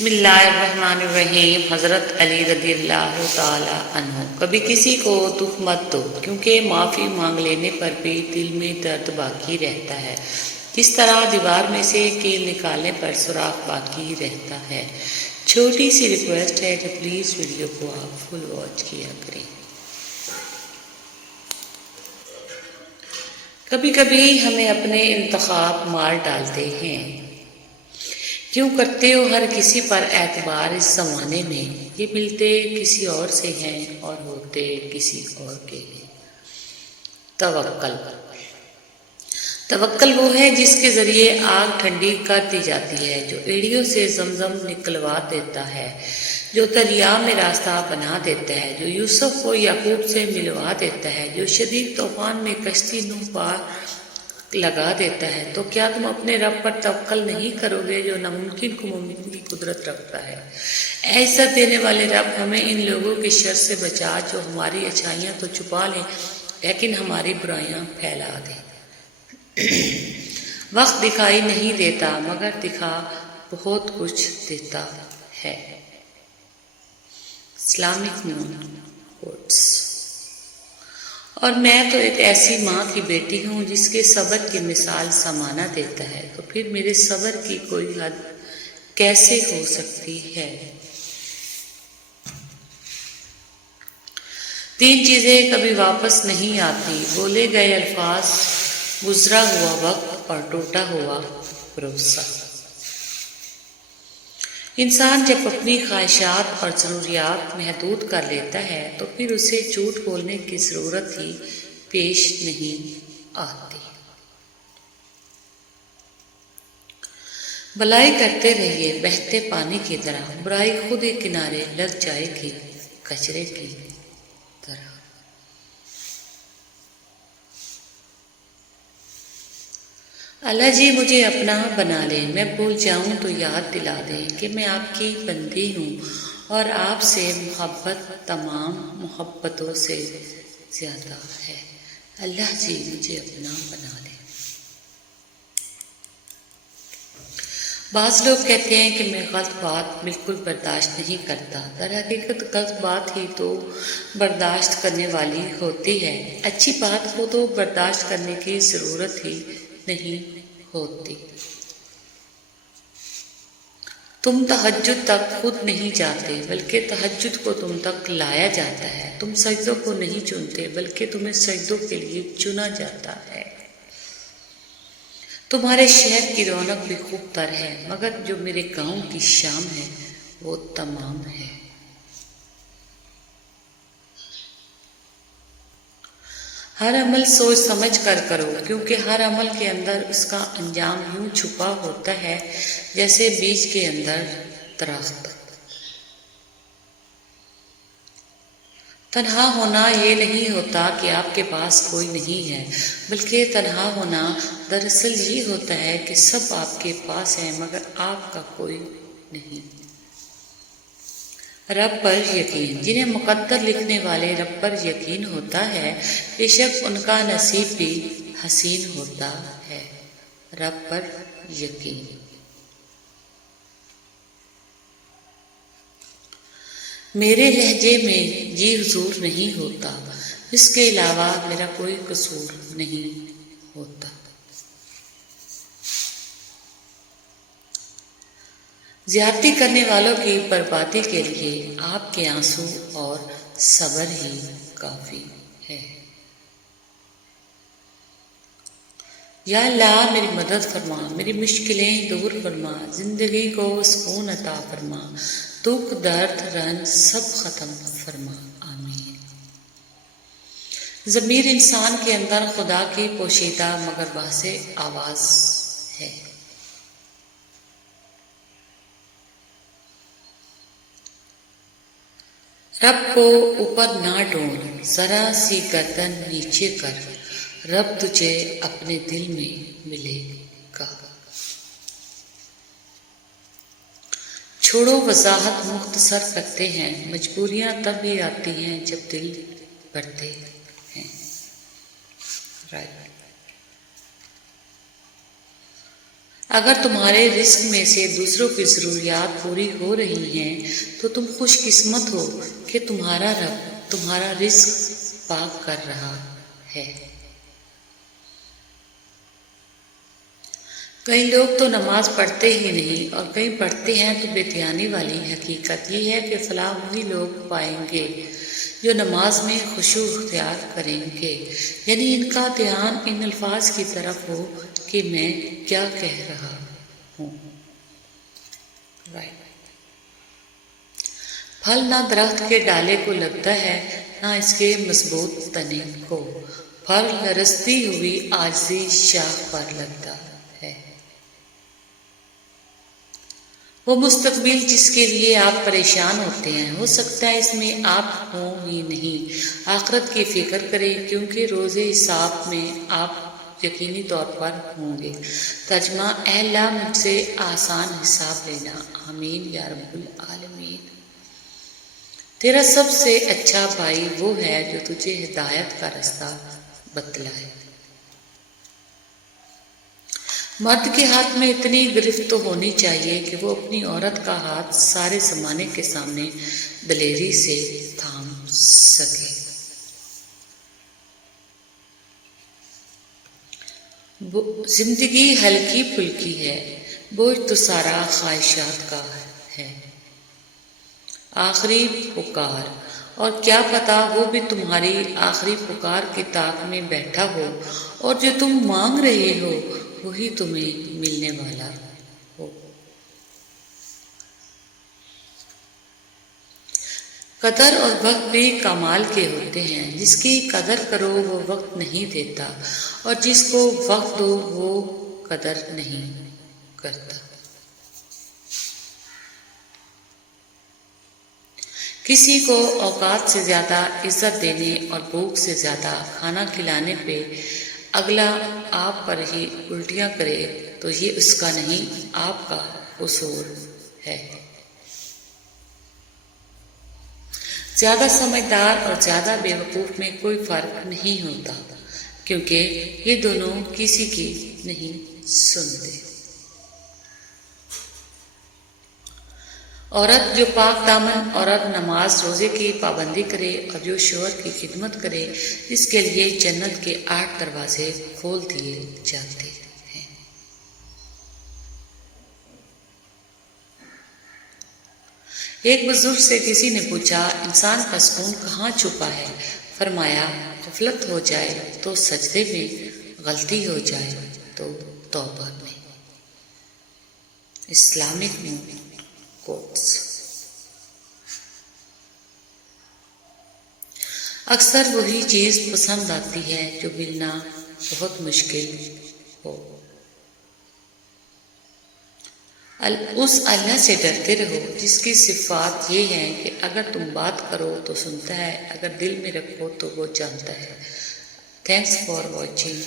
بسم اللہ الرحمن الرحیم۔ حضرت علی رضی اللہ تعالی عنہ: کبھی کسی کو دکھ مت دو، کیونکہ معافی مانگ لینے پر بھی دل میں درد باقی رہتا ہے، جس طرح دیوار میں سے کیل نکالنے پر سوراخ باقی رہتا ہے۔ چھوٹی سی ریکویسٹ ہے کہ پلیز ویڈیو کو آپ فل واچ کیا کریں۔ کبھی کبھی ہمیں اپنے انتخاب مار ڈالتے ہیں۔ کیوں کرتے ہو ہر کسی پر اعتبار اس زمانے میں؟ یہ ملتے کسی اور سے ہیں اور ہوتے کسی اور کے ہیں۔ توکل۔ توکل وہ ہے جس کے ذریعے آگ ٹھنڈی کر دی جاتی ہے، جو ایڑیوں سے زمزم نکلوا دیتا ہے، جو دریا میں راستہ بنا دیتا ہے، جو یوسف کو یعقوب سے ملوا دیتا ہے، جو شدید طوفان میں کشتی نوح پار لگا دیتا ہے۔ تو کیا تم اپنے رب پر توکل نہیں کرو گے جو ناممکن کو ممکن کی قدرت رکھتا ہے؟ اے عزت دینے والے رب، ہمیں ان لوگوں کے شر سے بچا جو ہماری اچھائیاں تو چھپا لیں لیکن ہماری برائیاں پھیلا دیں۔ وقت دکھائی نہیں دیتا مگر دکھا بہت کچھ دیتا ہے۔ اسلامک مون کوٹس۔ اور میں تو ایک ایسی ماں کی بیٹی ہوں جس کے صبر کی مثال زمانہ دیتا ہے، تو پھر میرے صبر کی کوئی حد کیسے ہو سکتی ہے؟ 3 چیزیں کبھی واپس نہیں آتی: بولے گئے الفاظ، گزرا ہوا وقت اور ٹوٹا ہوا بھروسہ۔ انسان جب اپنی خواہشات اور ضروریات محدود کر لیتا ہے تو پھر اسے جھوٹ بولنے کی ضرورت ہی پیش نہیں آتی۔ بھلائی کرتے رہیے بہتے پانی کی طرح، برائی خود ہی کنارے لگ جائے گی کچرے کی طرح۔ اللہ جی مجھے اپنا بنا لیں، میں بھول جاؤں تو یاد دلا دیں کہ میں آپ کی بندی ہوں اور آپ سے محبت تمام محبتوں سے زیادہ ہے۔ اللہ جی مجھے اپنا بنا لیں۔ بعض لوگ کہتے ہیں کہ میں غلط بات بالکل برداشت نہیں کرتا، در حقیقت غلط بات ہی تو برداشت کرنے والی ہوتی ہے، اچھی بات کو تو برداشت کرنے کی ضرورت ہی نہیں ہوتی۔ تم تہجد تک خود نہیں جاتے بلکہ تہجد کو تم تک لایا جاتا ہے، تم سجدوں کو نہیں چنتے بلکہ تمہیں سجدوں کے لیے چنا جاتا ہے۔ تمہارے شہر کی رونق بھی خوب تر ہے مگر جو میرے گاؤں کی شام ہے وہ تمام ہے۔ ہر عمل سوچ سمجھ کر کرو، کیونکہ ہر عمل کے اندر اس کا انجام یوں چھپا ہوتا ہے جیسے بیج کے اندر درخت۔ تنہا ہونا یہ نہیں ہوتا کہ آپ کے پاس کوئی نہیں ہے، بلکہ تنہا ہونا دراصل یہ ہوتا ہے کہ سب آپ کے پاس ہیں مگر آپ کا کوئی نہیں۔ رب پر یقین۔ جنہیں مقدر لکھنے والے رب پر یقین ہوتا ہے، بے شک ان کا نصیب بھی حسین ہوتا ہے۔ رب پر یقین۔ میرے لہجے میں جی حضور نہیں ہوتا، اس کے علاوہ میرا کوئی قصور نہیں ہوتا۔ زیادتی کرنے والوں کی بربادی کے لیے آپ کے آنسو اور صبر ہی کافی ہے۔ یا اللہ میری مدد فرما، میری مشکلیں دور فرما، زندگی کو سکون عطا فرما، دکھ درد رنج سب ختم فرما، آمین۔ ضمیر انسان کے اندر خدا کی پوشیدہ مگر واضح آواز ہے۔ رب کو اوپر نہ ڈھونڈ، ذرا سی گردن نیچے کر، رب تجھے اپنے دل میں ملے گا۔ چھوڑو وضاحت مختصر کرتے ہیں، مجبوریاں تب ہی آتی ہیں جب دل بھرتے ہیں۔ اگر تمہارے رزق میں سے دوسروں کی ضروریات پوری ہو رہی ہیں تو تم خوش قسمت ہو کہ تمہارا رب تمہارا رزق پاک کر رہا ہے۔ کئی لوگ تو نماز پڑھتے ہی نہیں اور کئی پڑھتے ہیں تو بے دھیانی والی۔ حقیقت یہ ہے کہ فلاح وہی لوگ پائیں گے جو نماز میں خشوع اختیار کریں گے، یعنی ان کا دھیان ان الفاظ کی طرف ہو کہ میں کیا کہہ رہا ہوں۔ پھل نہ درخت کے ڈالے کو لگتا ہے نہ اس کے مضبوط تنے کو، پھل لرزتی ہوئی عاجزی شاخ پر لگتا ہے۔ وہ مستقبل جس کے لیے آپ پریشان ہوتے ہیں، ہو سکتا ہے اس میں آپ ہوں ہی نہیں۔ آخرت کی فکر کریں کیونکہ روز حساب میں آپ یقینی طور پر ہوں گے۔ ترجمہ: اے اللہ مجھ سے آسان حساب لینا، آمین یا رب العالمین۔ تیرا سب سے اچھا بھائی وہ ہے جو تجھے ہدایت کا راستہ بتلائے۔ مرد کے ہاتھ میں اتنی گرفت تو ہونی چاہیے کہ وہ اپنی عورت کا ہاتھ سارے زمانے کے سامنے دلیری سے تھام سکے۔ زندگی ہلکی پھلکی ہے، بوجھ تو سارا خواہشات کا ہے۔ آخری پکار، اور کیا پتا وہ بھی تمہاری آخری پکار کی طاق میں بیٹھا ہو اور جو تم مانگ رہے ہو وہی تمہیں ملنے والا ہو۔ قدر اور وقت بھی کمال کے ہوتے ہیں، جس کی قدر کرو وہ وقت نہیں دیتا اور جس کو وقت دو وہ قدر نہیں کرتا۔ کسی کو اوقات سے زیادہ عزت دینے اور بھوک سے زیادہ کھانا کھلانے پہ اگلا آپ پر ہی الٹیاں کرے تو یہ اس کا نہیں آپ کا قصور ہے۔ زیادہ سمجھدار اور زیادہ بیوقوف میں کوئی فرق نہیں ہوتا کیونکہ یہ دونوں کسی کی نہیں سنتے۔ عورت جو پاک دامن عورت نماز روزے کی پابندی کرے اور جو شوہر کی خدمت کرے اس کے لیے جنت کے 8 دروازے کھول دیے جاتے ہیں۔ ایک بزرگ سے کسی نے پوچھا انسان کا سکون کہاں چھپا ہے؟ فرمایا غفلت ہو جائے تو سجدے میں، غلطی ہو جائے تو توبہ میں۔ Islamic quotes. اکثر وہی چیز پسند آتی ہے جو ملنا بہت مشکل ہو۔ اس اللہ سے ڈرتے رہو جس کی صفات یہ ہیں کہ اگر تم بات کرو تو سنتا ہے، اگر دل میں رکھو تو وہ جانتا ہے۔ Thanks for watching.